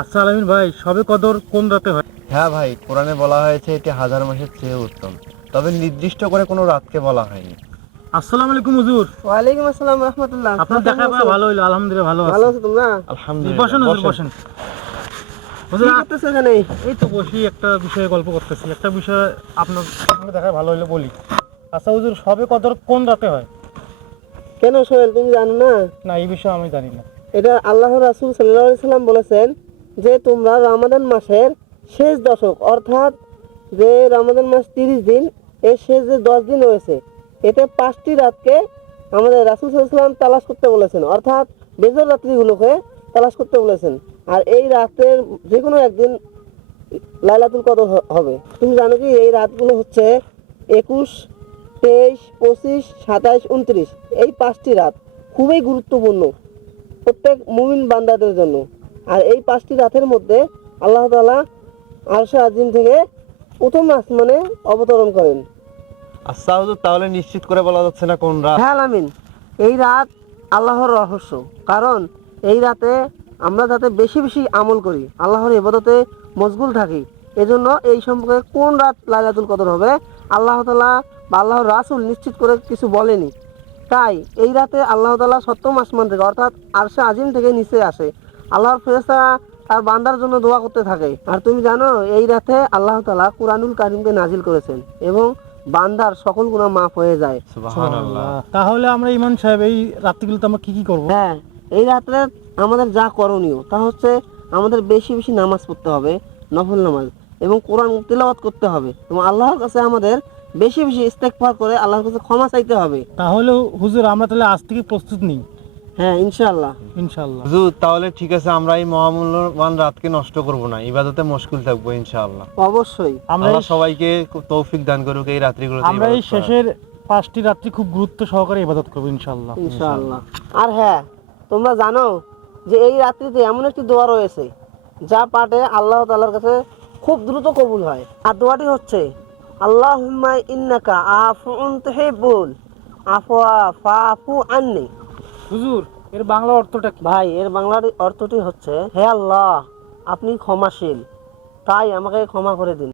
আচ্ছা আলামিন ভাই, সবে কদর কোন রাতে হয়? হ্যাঁ ভাই, কোরআনে বলা হয়েছে এটি হাজার মাসের চেয়ে উত্তম, তবে নির্দিষ্ট করে কোনো রাতকে বলা হয়নি। আসসালামু আলাইকুম হুজুর। ওয়ালাইকুম আসসালাম রাহমাতুল্লাহ। আপনার দেখা পাওয়া ভালো হইলো, আলহামদুলিল্লাহ ভালো ভালো আছি। আছো তোমরা? বসেন আলহামদুলিল্লাহ, হুজুর, বসেন। বসেন। হুজুর কি করতেছো এখানে? এই তো বসি, একটা বিষয়ে গল্প করতেছি। একটা বিষয় আপনার আপনার দেখা ভালো হইলো বলি। আচ্ছা হুজুর, সবে কদর কোন রাতে হয়? কেন সোহেল, তুমি জানো না? না, এই বিষয়ে আমি জানি না। এটা আল্লাহর রাসূল সাল্লাল্লাহু আলাইহি সাল্লাম বলেছেন যে তোমরা রমাদান মাসের শেষ দশক, অর্থাৎ যে রমাদান মাস 30 দিন, এর শেষ যে 10 দিন রয়েছে, এতে 5টি রাতকে আমাদের রাসূল সাল্লাল্লাহু আলাইহি সাল্লাম তালাশ করতে বলেছেন, অর্থাৎ বেজর রাত্রিগুলোকে তালাশ করতে বলেছেন। আর এই রাতের যে কোনো একদিন লাইলাতুল কদর হবে। তুমি জানো কি এই রাতগুলো হচ্ছে 21, 23, 25, 27, 29। এই 5টি রাত খুবই গুরুত্বপূর্ণ প্রত্যেক মুমিন বান্দাদের জন্য। আর এই 5টি রাতের মধ্যে আল্লাহ তাআলা আরশে আজিম থেকে প্রথম আসমানে অবতরণ করেন। আচ্ছা হুজুর, তাহলে নিশ্চিত করে বলা যাচ্ছে না কোন রাত? হ্যাঁ আমিন, এই রাত আল্লাহর রহস্য। কারণ এই রাতে আমরা যাতে বেশি বেশি আমল করি, আল্লাহর ইবাদতে মশগুল থাকি, এজন্য এই সম্পর্কে কোন রাত লাইলাতুল কদর হবে আল্লাহ তাআলা বা আল্লাহর রাসূল নিশ্চিত করে কিছু বলেনি। তাই এই রাতে আল্লাহ তাআলা সপ্তম আসমান থেকে, অর্থাৎ আরশে আজিম থেকে নিচে আসে। আল্লাহর ফেরেশতারা তার বান্দার জন্য দোয়া করতে থাকে। আর তুমি জানো এই রাতে আল্লাহ তাআলা কুরআনুল কারীমকে নাজিল করেছেন এবং বান্দার সকল গুনাহ মাফ হয়ে যায়। সুবহানাল্লাহ। তাহলে আমরা ইমাম সাহেব এই রাত্রিগুলোতে আমরা কি কি করবো? হ্যাঁ, এই রাত্রে আমাদের যা করণীয় তা হচ্ছে আমাদের বেশি বেশি নামাজ পড়তে হবে, নফল নামাজ, এবং কোরআন তিলাওয়াত করতে হবে, এবং আল্লাহর কাছে আমাদের বেশি বেশি ইস্তেগফার করে আল্লাহর কাছে ক্ষমা চাইতে হবে। তাহলে হুজুর আমরা তাহলে আজ থেকে প্রস্তুত নিই, হ্যাঁ ইনশাআল্লাহ। ইনশাআল্লাহ। হুজুর তাহলে ঠিক আছে, আমরা এই মহামূল্যবান রাতকে নষ্ট করব না, ইবাদতে মশগুল থাকবো ইনশাআল্লাহ। অবশ্যই। আমরা আল্লাহ সবাইকে তৌফিক দান করুক এই রাত্রিগুলোতে আমরা এই ইবাদত করার। শেষের 5টি রাত্রি খুব গুরুত্ব সহকারে ইবাদত করবো ইনশাআল্লাহ। ইনশাআল্লাহ। আর হ্যাঁ, তোমরা জানো যে এই রাত্রিতে এমন একটি দোয়া রয়েছে যা পাঠে আল্লাহ তাআলার কাছে খুব দ্রুত কবুল হয়। আর দোয়াটি হচ্ছে আল্লাহুম্মা ইন্নাকা আফুউন তুহিব্বুল আফওয়া ফাফু আন্নি। হুজুর এর বাংলা অর্থটা কি? ভাই, এর বাংলার অর্থটি হচ্ছে, হে আল্লাহ, আপনি ক্ষমাশীল, তাই আমাকে ক্ষমা করে দিন।